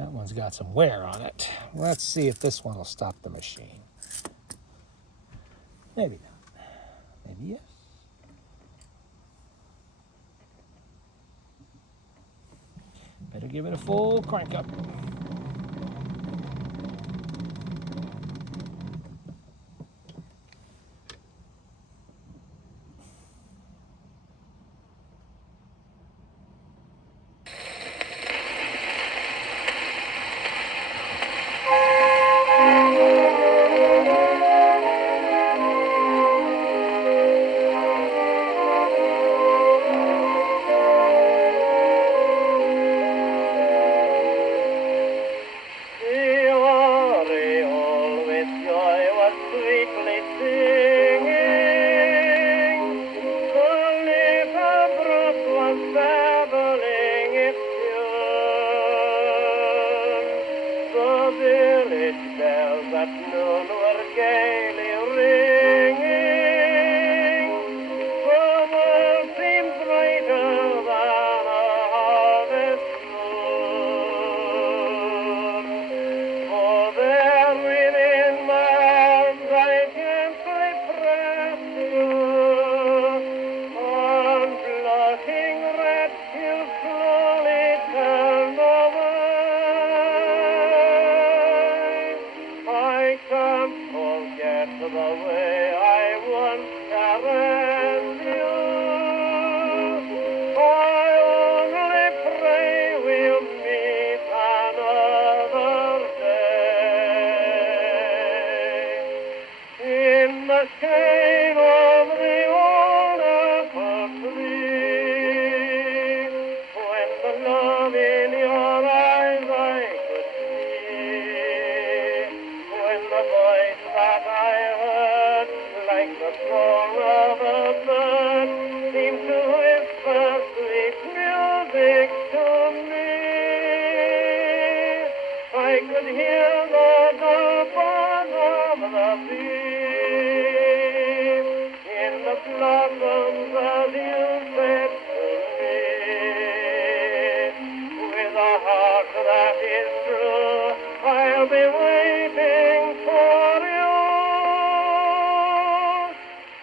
That one's got some wear on it. Let's see if this one will stop the machine. Maybe not. Maybe yes. Better give it a full crank up. village bells at noon were gaily ringing. The world seemed brighter than a harvest moon. For there within my arms I gently pressed you, and blushing red you slowly turned away. I can't forget the way I once caressed you. I only pray we'll meet another day in the shade of the old apple tree, when the love in your eyes I could see, when the voice that I heard, like the song of a bird, seemed to whisper sweet music to me. I could hear the buzz of the bee in the blossoms as you said to me. With a heart that is true, I'll be waiting for you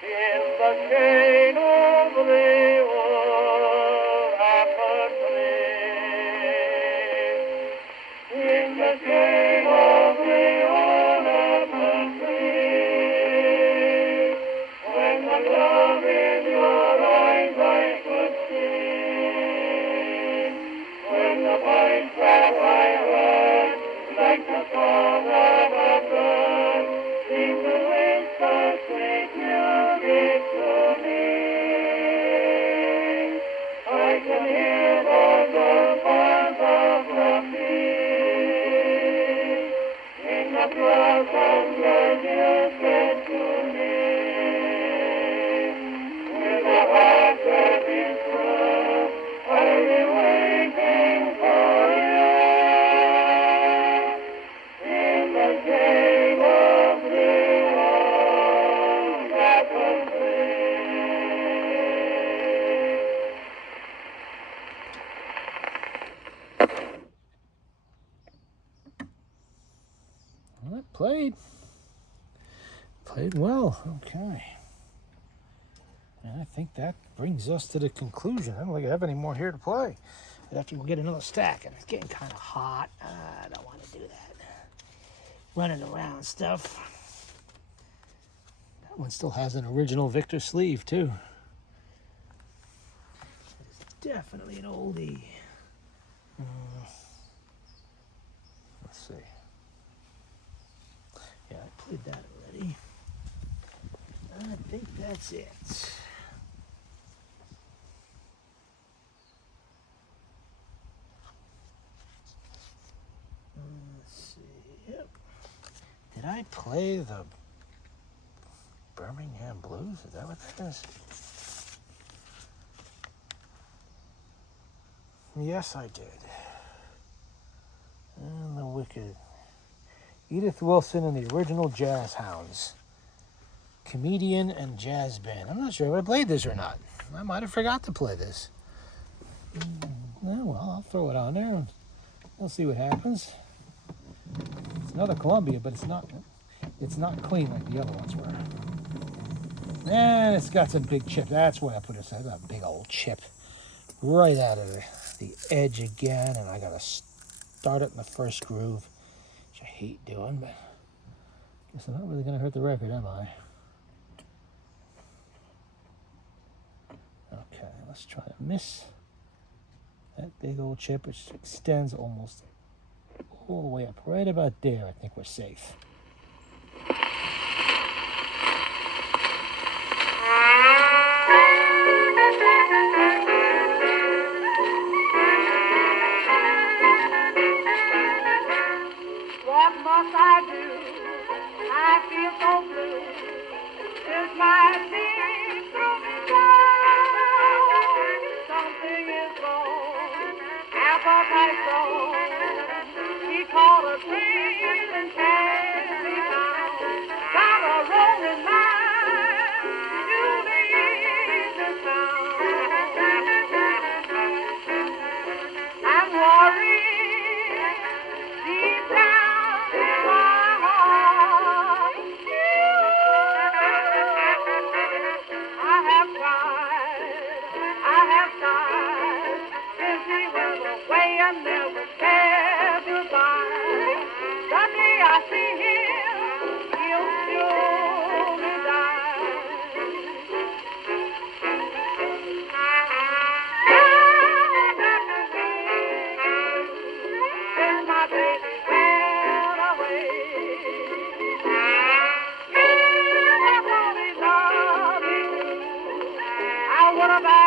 in the shade of the old apple tree. In the shade of the old apple tree, when the love in your eyes I could see, when the voice that I heard, like the song of a bird, seemed to whisper sweet music to me. I can hear the buzz of the bee in the blossoms as you said to me. With a heart that is true, I'll be waiting for you in the shade of the old apple tree. Well, it played well. Okay. And I think that brings us to the conclusion. I don't think I have any more here to play. I'd have to go get another stack, and it's getting kind of hot. I don't want to do that. Running around stuff. That one still has an original Victor sleeve, too. It's definitely an oldie. Let's see. Yeah, I played that already. I think that's it. Let's see. Yep. Did I play the Birmingham Blues? Is that what that is? Yes, I did. And the Wicked. Edith Wilson and the Original Jazz Hounds. Comedian and jazz band. I'm not sure if I played this or not. I might have forgot to play this. Oh, well, I'll throw it on there and we'll see what happens. It's another Columbia, but it's not clean like the other ones were. And it's got some big chip. That's why I put it aside. That big old chip right out of the edge again, and I gotta start it in the first groove, which I hate doing, but I guess I'm not really gonna hurt the record, am I? Okay, let's try to miss that big old chip, which extends almost all the way up. Right about there, I think we're safe. What must I do? I feel so blue. Is my feet through the ground? Something is wrong. Apple pie stone. He called a train and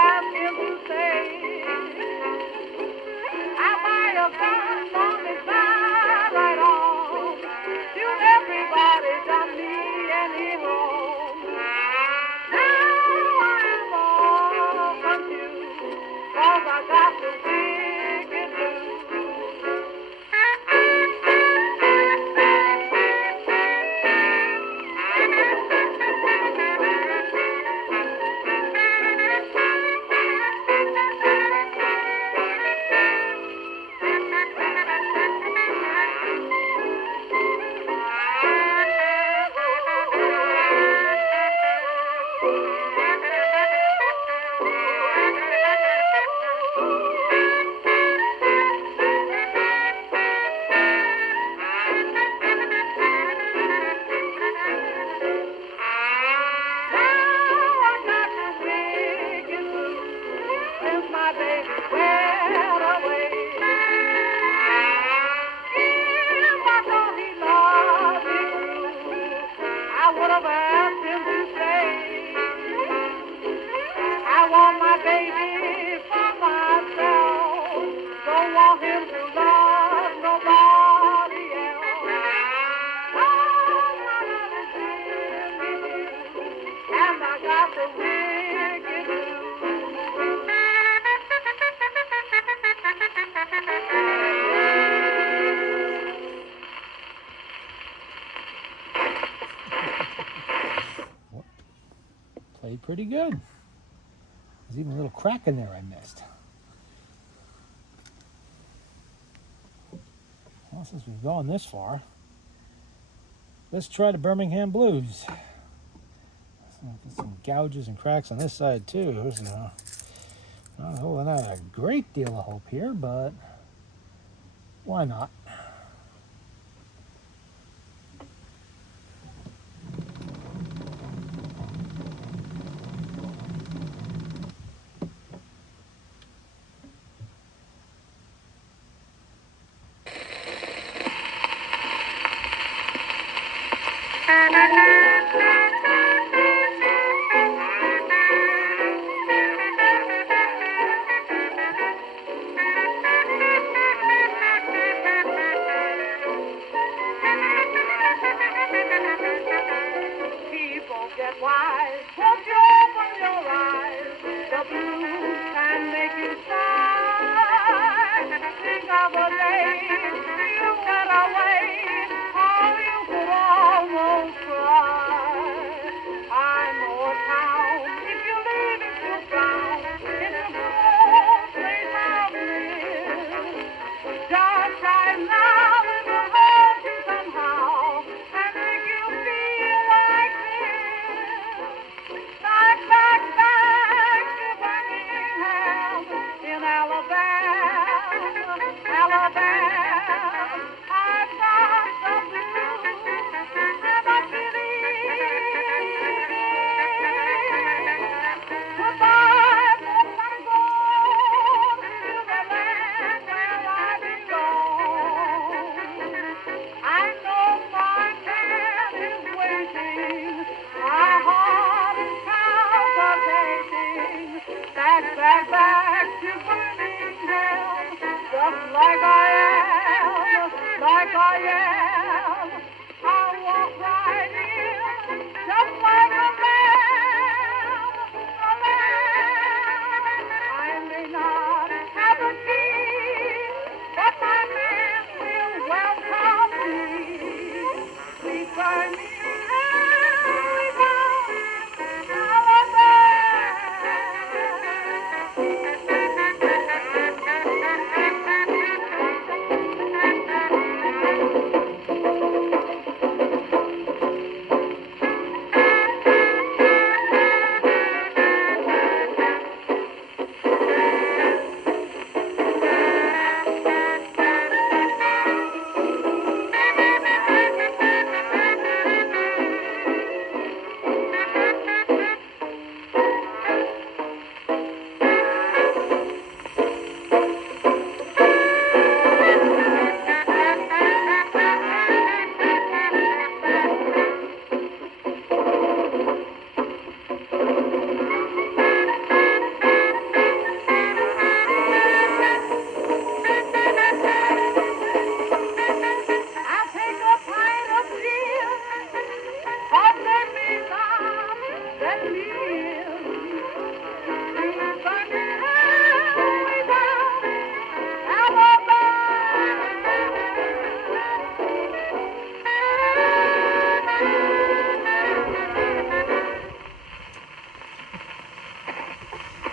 ask him to stay. I buy a gun from his side right on. Shoot everybody, done me any wrong. Now I'm all confused, 'cause I got the wicked blues. Played pretty good. There's even a little crack in there I missed. Well, since we've gone this far, let's try the Birmingham Blues. Get some gouges and cracks on this side too. So not holding out a great deal of hope here, but why not?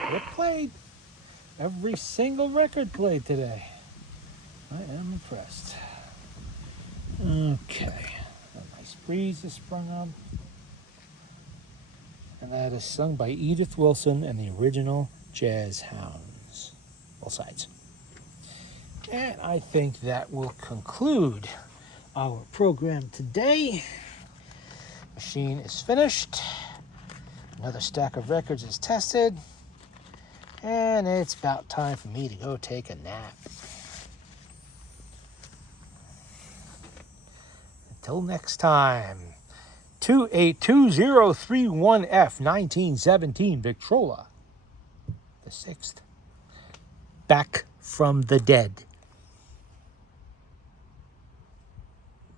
It played. Every single record played today. I am impressed. Okay. A nice breeze has sprung up. And that is sung by Edith Wilson and the original Jazz Hounds. Both sides. And I think that will conclude our program today. Machine is finished. Another stack of records is tested. And it's about time for me to go take a nap. Until next time, 282031F 1917 Victrola the 6th. Back from the dead.